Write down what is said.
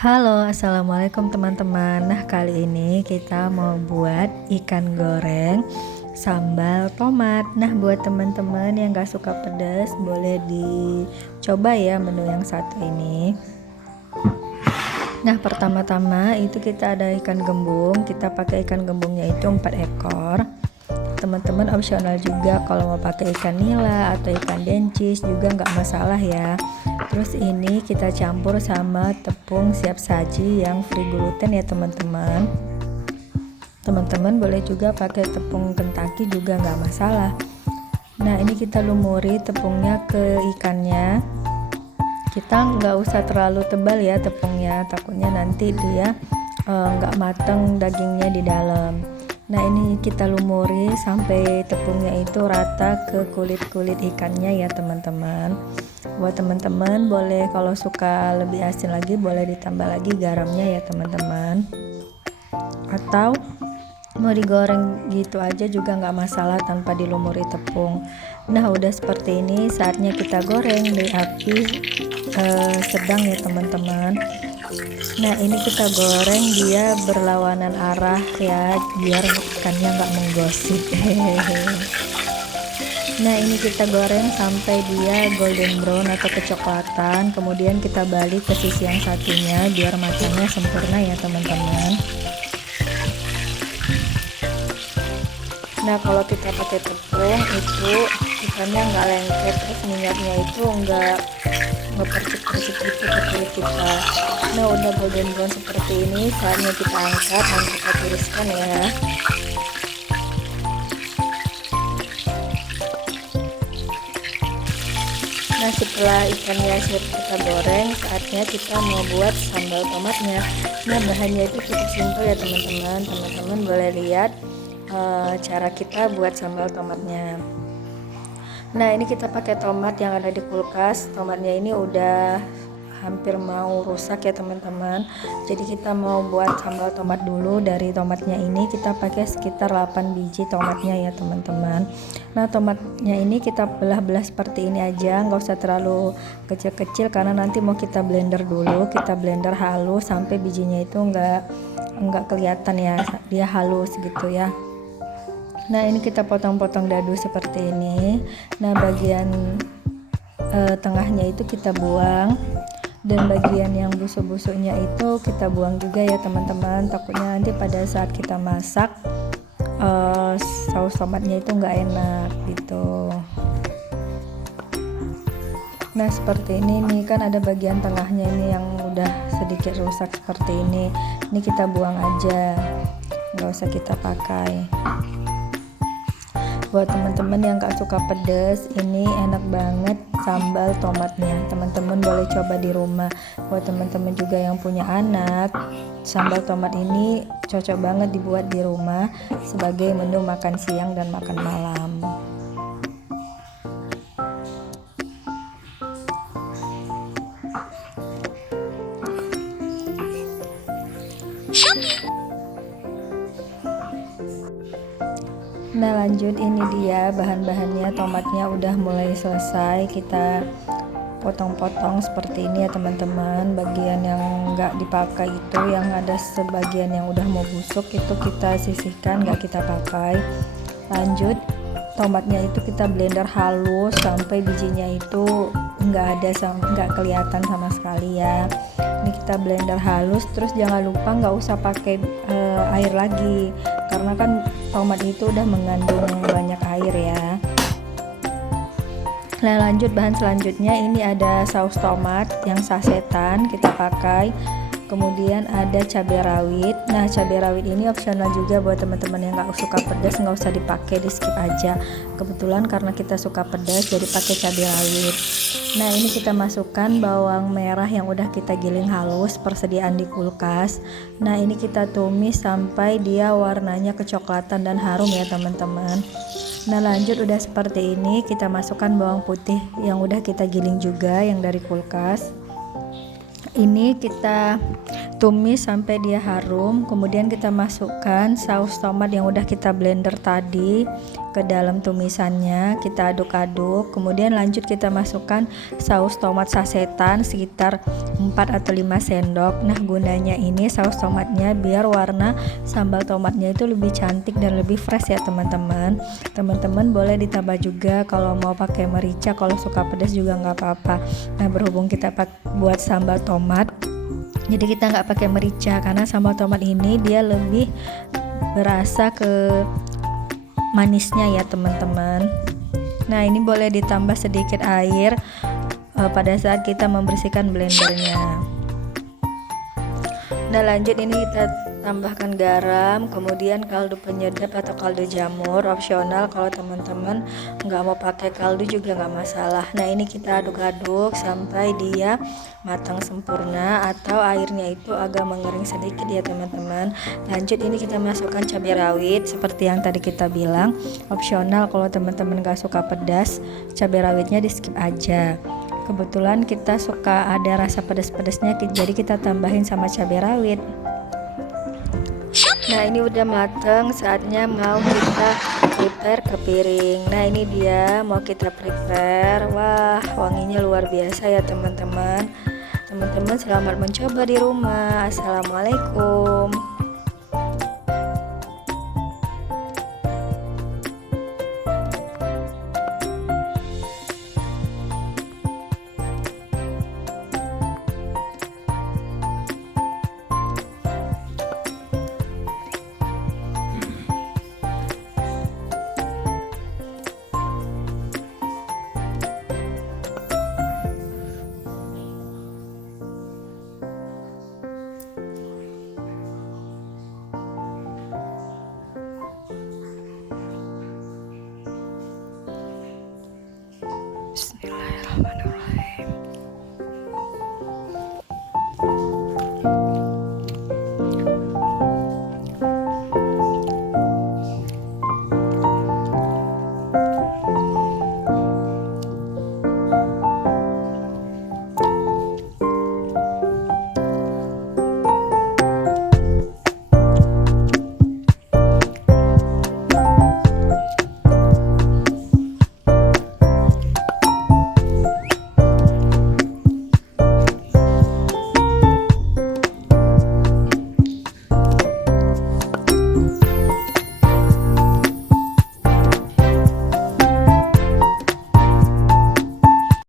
Halo, assalamualaikum teman-teman. Nah, kali ini kita mau buat ikan goreng sambal tomat. Nah, buat teman-teman yang gak suka pedas, boleh dicoba ya menu yang satu ini. Nah, pertama-tama itu kita ada ikan gembung. Kita pakai ikan gembungnya itu 4 ekor. Teman-teman opsional juga kalau mau pakai ikan nila atau ikan dencis juga nggak masalah ya. Terus ini kita campur sama tepung siap saji yang free gluten ya teman-teman. Teman-teman boleh juga pakai tepung Kentucky juga nggak masalah. Nah, ini kita lumuri tepungnya ke ikannya. Kita nggak usah terlalu tebal ya tepungnya, takutnya nanti dia nggak mateng dagingnya di dalam. Nah, ini kita lumuri sampai tepungnya itu rata ke kulit-kulit ikannya ya teman-teman. Buat teman-teman boleh kalau suka lebih asin lagi boleh ditambah lagi garamnya ya teman-teman. Atau mau digoreng gitu aja juga nggak masalah tanpa dilumuri tepung. Nah, udah seperti ini saatnya kita goreng di api sedang ya teman-teman. Nah, ini kita goreng dia berlawanan arah ya biar ikannya nggak menggosip. Nah, ini kita goreng sampai dia golden brown atau kecoklatan, kemudian kita balik ke sisi yang satunya biar matangnya sempurna ya teman-teman. Nah, kalau kita pakai tepung itu ikannya nggak lengket, terus minyaknya itu nggak percik-percik gitu ke kulit kita. Nah, udah golden brown seperti ini, saatnya kita angkat dan kita tiriskan ya. Nah, setelah ikannya siap kita goreng, saatnya kita mau buat sambal tomatnya. Nah, bahannya itu cukup simpel ya teman-teman. Teman-teman boleh lihat cara kita buat sambal tomatnya. Nah, ini kita pakai tomat yang ada di kulkas. Tomatnya ini udah hampir mau rusak ya teman-teman. Jadi kita mau buat sambal tomat dulu. Dari tomatnya ini kita pakai sekitar 8 biji tomatnya ya teman-teman. Nah, tomatnya ini kita belah-belah seperti ini aja, nggak usah terlalu kecil-kecil karena nanti mau kita blender dulu. Kita blender halus sampai bijinya itu nggak kelihatan ya, dia halus gitu ya. Nah, ini kita potong-potong dadu seperti ini. Nah, bagian tengahnya itu kita buang, dan bagian yang busuk-busuknya itu kita buang juga ya teman-teman. Takutnya nanti pada saat kita masak saus tomatnya itu nggak enak gitu. Nah, seperti ini nih, kan ada bagian tengahnya ini yang udah sedikit rusak seperti ini. Ini kita buang aja, nggak usah kita pakai. Buat teman-teman yang gak suka pedas, ini enak banget sambal tomatnya. Teman-teman boleh coba di rumah. Buat teman-teman juga yang punya anak, sambal tomat ini cocok banget dibuat di rumah sebagai menu makan siang dan makan malam. Nah, lanjut, ini dia bahan-bahannya. Tomatnya udah mulai selesai, kita potong-potong seperti ini ya teman-teman. Bagian yang nggak dipakai itu, yang ada sebagian yang udah mau busuk itu kita sisihkan, nggak kita pakai. Lanjut, tomatnya itu kita blender halus sampai bijinya itu nggak kelihatan sama sekali ya. Ini kita blender halus, terus jangan lupa nggak usah pakai air lagi karena kan tomat itu udah mengandung banyak air ya. Nah, lanjut bahan selanjutnya, ini ada saus tomat yang sasetan kita pakai. Kemudian ada cabai rawit. Nah, cabai rawit ini opsional juga buat teman-teman yang nggak suka pedas, nggak usah dipakai, di skip aja. Kebetulan karena kita suka pedas jadi pakai cabai rawit. Nah, ini kita masukkan bawang merah yang udah kita giling halus persediaan di kulkas. Nah, ini kita tumis sampai dia warnanya kecoklatan dan harum ya teman-teman. Nah, lanjut udah seperti ini, kita masukkan bawang putih yang udah kita giling juga yang dari kulkas. Ini kita tumis sampai dia harum, kemudian kita masukkan saus tomat yang udah kita blender tadi. ke dalam tumisannya, kita aduk-aduk, kemudian lanjut kita masukkan saus tomat sasetan sekitar 4 atau 5 sendok. Nah, gunanya ini saus tomatnya biar warna sambal tomatnya itu lebih cantik dan lebih fresh ya teman-teman. Teman-teman boleh ditambah juga kalau mau pakai merica, kalau suka pedas juga nggak apa-apa. Nah, berhubung kita buat sambal tomat, jadi kita nggak pakai merica karena sambal tomat ini dia lebih berasa ke manisnya ya teman-teman. Nah, ini boleh ditambah sedikit air pada saat kita membersihkan blendernya. Nah, lanjut ini kita tambahkan garam, kemudian kaldu penyedap atau kaldu jamur, opsional kalau teman-teman nggak mau pakai kaldu juga nggak masalah. Nah, ini kita aduk-aduk sampai dia matang sempurna atau airnya itu agak mengering sedikit ya teman-teman. Lanjut ini kita masukkan cabai rawit seperti yang tadi kita bilang, opsional kalau teman-teman nggak suka pedas, cabai rawitnya di skip aja. Kebetulan kita suka ada rasa pedas-pedasnya, jadi kita tambahin sama cabai rawit. Nah, ini udah mateng, saatnya mau kita prepare ke piring. Nah, ini dia mau kita prepare. Wah, wanginya luar biasa ya teman-teman. Teman-teman selamat mencoba di rumah. Assalamualaikum.